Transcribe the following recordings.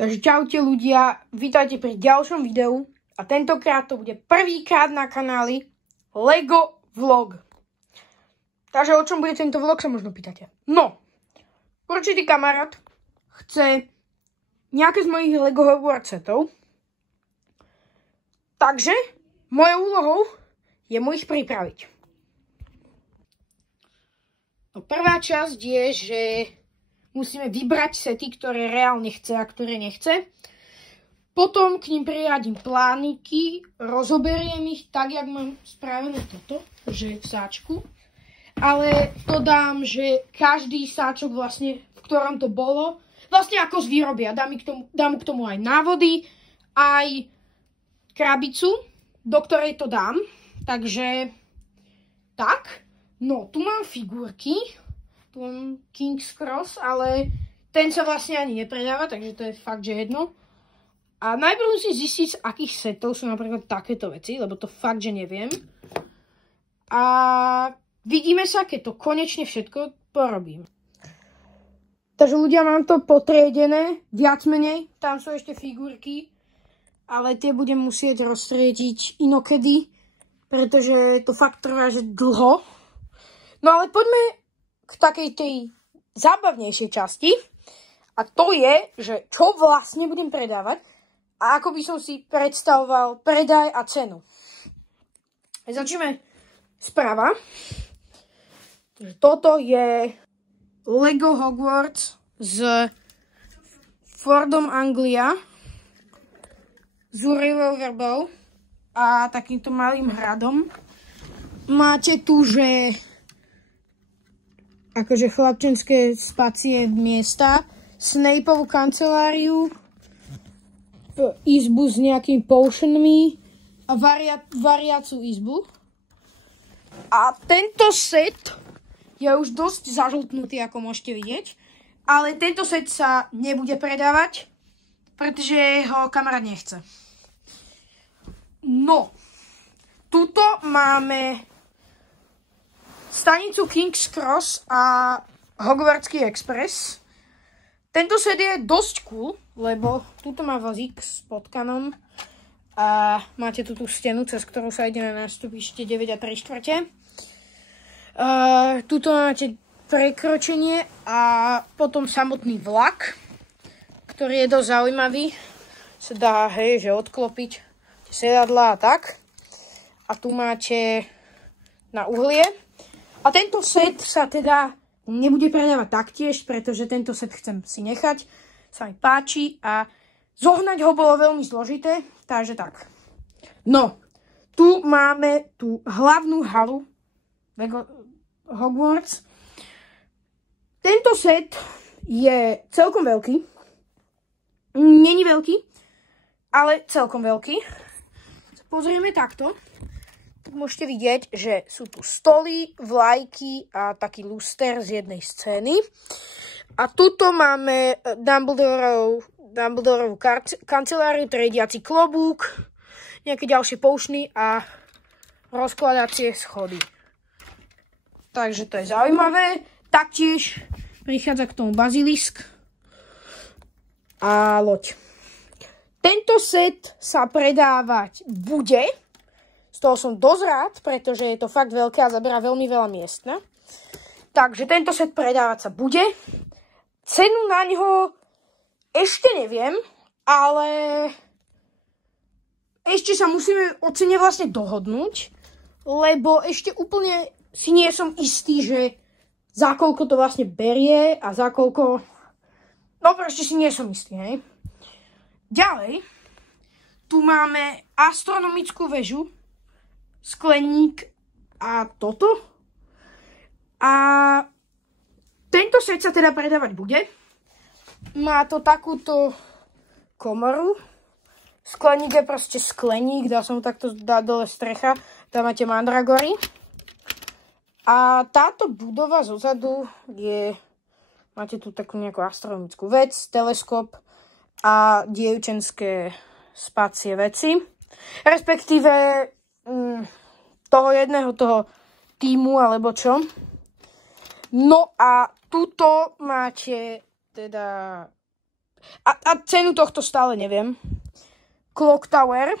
Takže čaute ľudia, vítajte pri ďalšom videu a tentokrát to bude prvýkrát na kanáli LEGO vlog. Takže o čom bude tento vlog, sa možno pýtate. No, určitý kamarát chce nejaké z mojich LEGO Hogwarts setov, takže mojou úlohou je mu ich pripraviť. No, prvá časť je, že musíme vybrať sety, ktoré reálne chce a ktoré nechce. Potom k ním priradím plániky, rozoberiem ich tak, jak mám spravené toto, že v sáčku. Ale dodám, že každý sáčok vlastne, v ktorom to bolo, vlastne ako z výroby. A dám k tomu aj návody, aj krabicu, do ktorej to dám. Takže tak. No, tu mám figurky. Tu mám King's Cross, ale ten sa vlastne ani nepredáva, takže to je fakt, že jedno. A najprv musím zistiť, z akých setov sú napríklad takéto veci, lebo to fakt, že neviem. A vidíme sa, keď to konečne všetko porobím. Takže ľudia, mám to potriedené, viac menej. Tam sú ešte figurky, ale tie budem musieť roztriediť inokedy, pretože to fakt trvá, že dlho. No ale poďme k takej tej zábavnejšej časti. A to je, že čo vlastne budem predávať a ako by som si predstavoval predaj a cenu. Začneme sprava. Toto je LEGO Hogwarts s Fordom Anglia, Zúrivou verbou a takýmto malým hradom. Máte tu, že akože chlapčenské spacie miesta, Snapeovú kanceláriu, izbu s nejakými potionmi a variacu izbu. A tento set je už dosť zažltnutý, ako môžete vidieť, ale tento set sa nebude predávať, pretože ho kamarát nechce. No, tuto máme stanicu King's Cross a Hogwartský Express. Tento set je dosť cool, lebo tuto má vozík s potkanom a máte tu tú stenu, cez ktorú sa ide na nástupište 9 3/4. Tuto máte prekročenie a potom samotný vlak, ktorý je dosť zaujímavý. Sa dá, že odklopiť sedadlá a tak. A tu máte na uhlie. A tento set sa teda nebude predávať taktiež, pretože tento set chcem si nechať. Sa mi páči a zohnať ho bolo veľmi zložité, takže tak. No, tu máme tú hlavnú halu LEGO Hogwarts. Tento set je celkom veľký. Není veľký, ale celkom veľký. Pozrieme takto. Môžete vidieť, že sú tu stoly, vlajky a taký luster z jednej scény. A tuto máme Dumbledorovú kanceláriu, triediaci klobúk, nejaké ďalšie poučny a rozkladacie schody. Takže to je zaujímavé. Taktiež prichádza k tomu bazilisk a loď. Tento set sa predávať bude. Z toho som dosť rád, pretože je to fakt veľké a zaberá veľmi veľa miesta. Takže tento set predávať sa bude. Cenu na ňo ešte neviem, ale ešte sa musíme o cene vlastne dohodnúť, lebo ešte úplne si nie som istý, že za koľko to vlastne berie a za koľko... No proste si nie som istý, hej. Ďalej, tu máme astronomickú väžu, skleník a toto. A tento set sa teda predávať bude. Má to takúto komoru. Skleník je proste skleník, dá sa mu takto dať dole strecha. Tam máte mandragory. A táto budova zozadu je... Máte tu takú nejakú astronomickú vec, teleskop a dievčenské spacie veci. Respektíve toho jedného týmu, alebo čo. No a tuto máte teda A cenu tohto stále neviem. Clock Tower,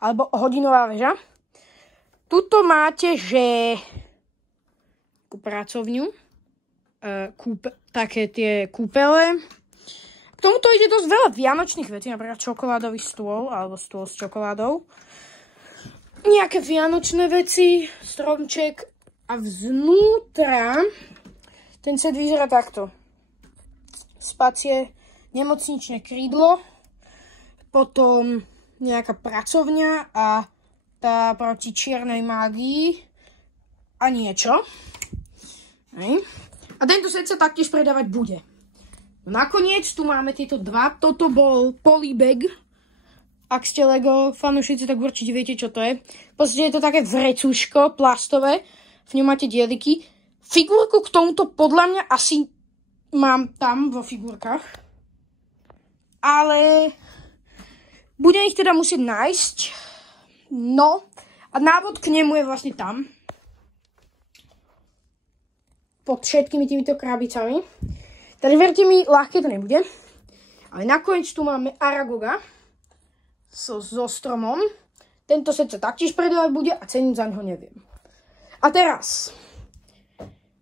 alebo hodinová väža. Tuto máte, že pracovňu, také tie kúpele. K tomuto ide dosť veľa vianočných vecí, napríklad čokoládový stôl, alebo stôl s čokoládou. Nejaké vianočné veci, stromček a vznútra ten set vyzerá takto. Spacie, nemocničné krídlo, potom nejaká pracovňa a tá proti čiernej mágii a niečo. Hej. A tento set sa taktiež predávať bude. Nakoniec tu máme tieto dva. Toto bol polybag. Ak ste Lego fanúšici, tak určite viete, čo to je. Proste je to také vrecuško plastové. V ňom máte dieliky. Figurku k tomuto podľa mňa asi mám tam vo figurkách. Ale budem ich teda musieť nájsť. No, a návod k nemu je vlastne tam. Pod všetkými týmito krabicami. Takže verte mi, ľahké to nebude. Ale nakoniec tu máme Aragoga so stromom. Tento set sa taktiež predávať bude a cenu za ňo neviem. A teraz,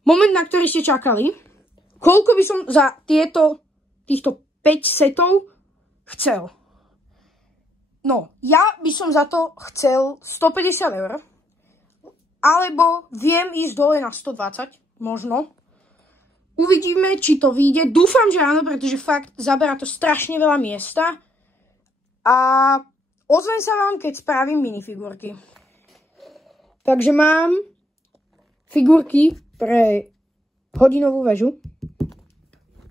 moment, na ktorý ste čakali. Koľko by som za týchto 5 setov chcel? No, ja by som za to chcel 150 €, alebo viem ísť dole na 120, možno. Uvidíme, či to vyjde. Dúfam, že áno, pretože fakt zaberá to strašne veľa miesta. A ozvem sa vám, keď spravím minifigurky. Takže mám figurky pre hodinovú väžu.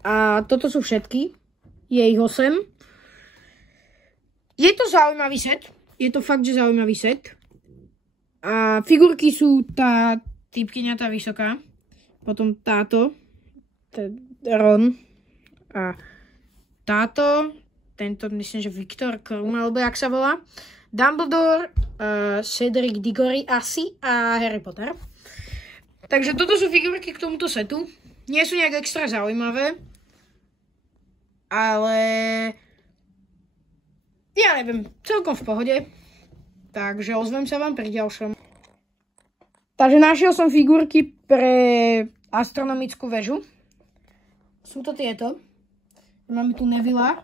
A toto sú všetky. Je ich 8. Je to zaujímavý set. Je to fakt, že zaujímavý set. A figurky sú tá typkyňa, tá vysoká. Potom táto. Ron. A táto. Tento, myslím, že Viktor Krum, alebo jak sa volá. Dumbledore, Cedric Diggory asi a Harry Potter. Takže toto sú figurky k tomuto setu. Nie sú nejak extra zaujímavé. Ale ja neviem, celkom v pohode. Takže ozvem sa vám pri ďalšom. Takže našiel som figurky pre astronomickú väžu. Sú to tieto. Máme tu Nevilla,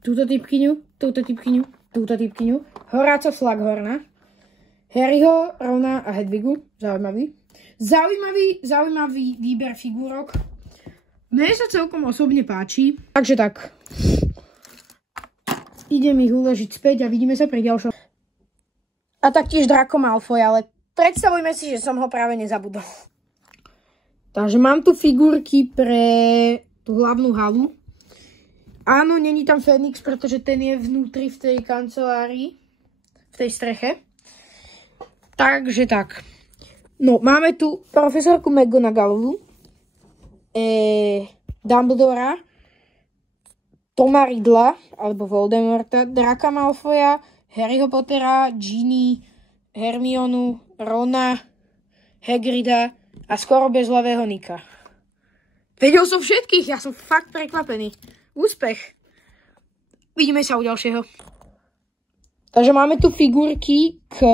túto typkyňu, túto typkyňu, túto typkyňu, Horáca Slughorna, Harryho, Rona a Hedvigu. Zaujímavý výber figúrok. Mne sa celkom osobne páči. Takže tak. Idem ich uložiť späť a vidíme sa pri ďalšom. A taktiež Draco Malfoy, ale predstavujme si, že som ho práve nezabudol. Takže mám tu figurky pre tú hlavnú halu. Áno, není tam Fénix, pretože ten je vnútri v tej kancelárii, v tej streche. Takže tak. No, máme tu profesorku McGonagallovú, Dumbledora, Toma Riddla, alebo Voldemorta, Draca Malfoya, Harryho Pottera, Ginny, Hermionu, Rona, Hagrida a skoro bezhlavého Nika. Vedel som všetkých, ja som fakt prekvapený. Úspech. Vidíme sa u ďalšieho. Takže máme tu figurky k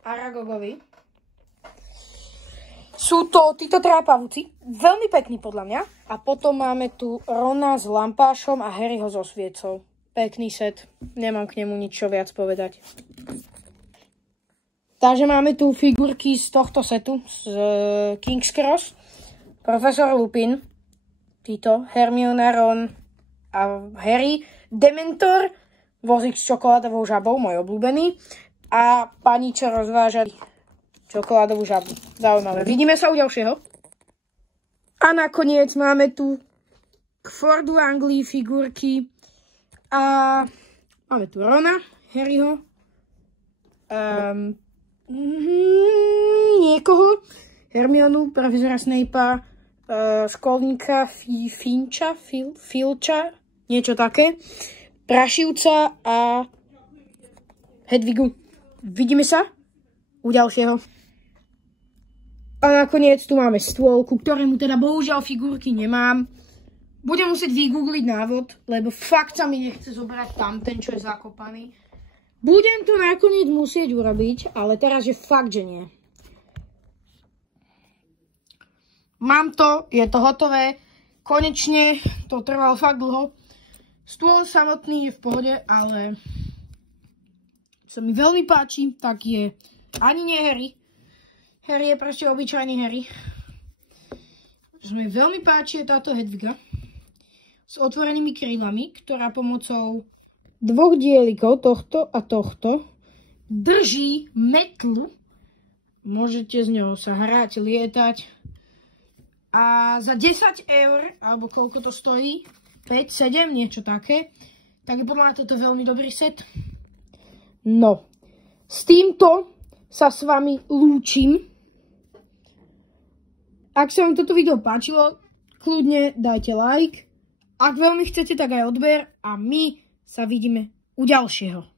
Aragogovi. Sú to títo traja pavúci. Veľmi pekný podľa mňa. A potom máme tu Rona s lampášom a Harryho so sviecou. Pekný set. Nemám k nemu nič čo viac povedať. Takže máme tu figurky z tohto setu. Z King's Cross. Profesor Lupin. Títo. Hermiona, Ron a Harry. Dementor. Vozík s čokoládovou žabou. Môj obľúbený. A pani, čo rozváža čokoládovú žabu. Zaujímavé. Vidíme sa u ďalšieho. A nakoniec máme tu k Fordu Anglii figurky. A máme tu Rona, Harryho. Niekoho. Hermionu, profesora Snape'a, školníka Filča, niečo také. Prašivca a Hedvigu. Vidíme sa u ďalšieho. A nakoniec tu máme stôl, ku ktorému teda bohužiaľ figurky nemám. Budem musieť vygoogliť návod, lebo fakt sa mi nechce zobrať tam ten, čo je zakopaný. Budem to nakoniec musieť urobiť, ale teraz je fakt, že nie. Mám to, je to hotové. Konečne, to trvalo fakt dlho. Stôl samotný je v pohode, ale čo mi veľmi páči, tak je ani nie Harry. Harry je proste obyčajný Harry. Čo mi veľmi páči je táto Hedviga s otvorenými krídlami, ktorá pomocou dvoch dielikov, tohto a tohto, drží metlu. Môžete s ňou sa hrať, lietať. A za 10 eur, alebo koľko to stojí, 5, 7, niečo také, tak je podľa mňa toto veľmi dobrý set. No, s týmto sa s vami lúčim. Ak sa vám toto video páčilo, kľudne dajte like. Ak veľmi chcete, tak aj odber a my sa vidíme u ďalšieho.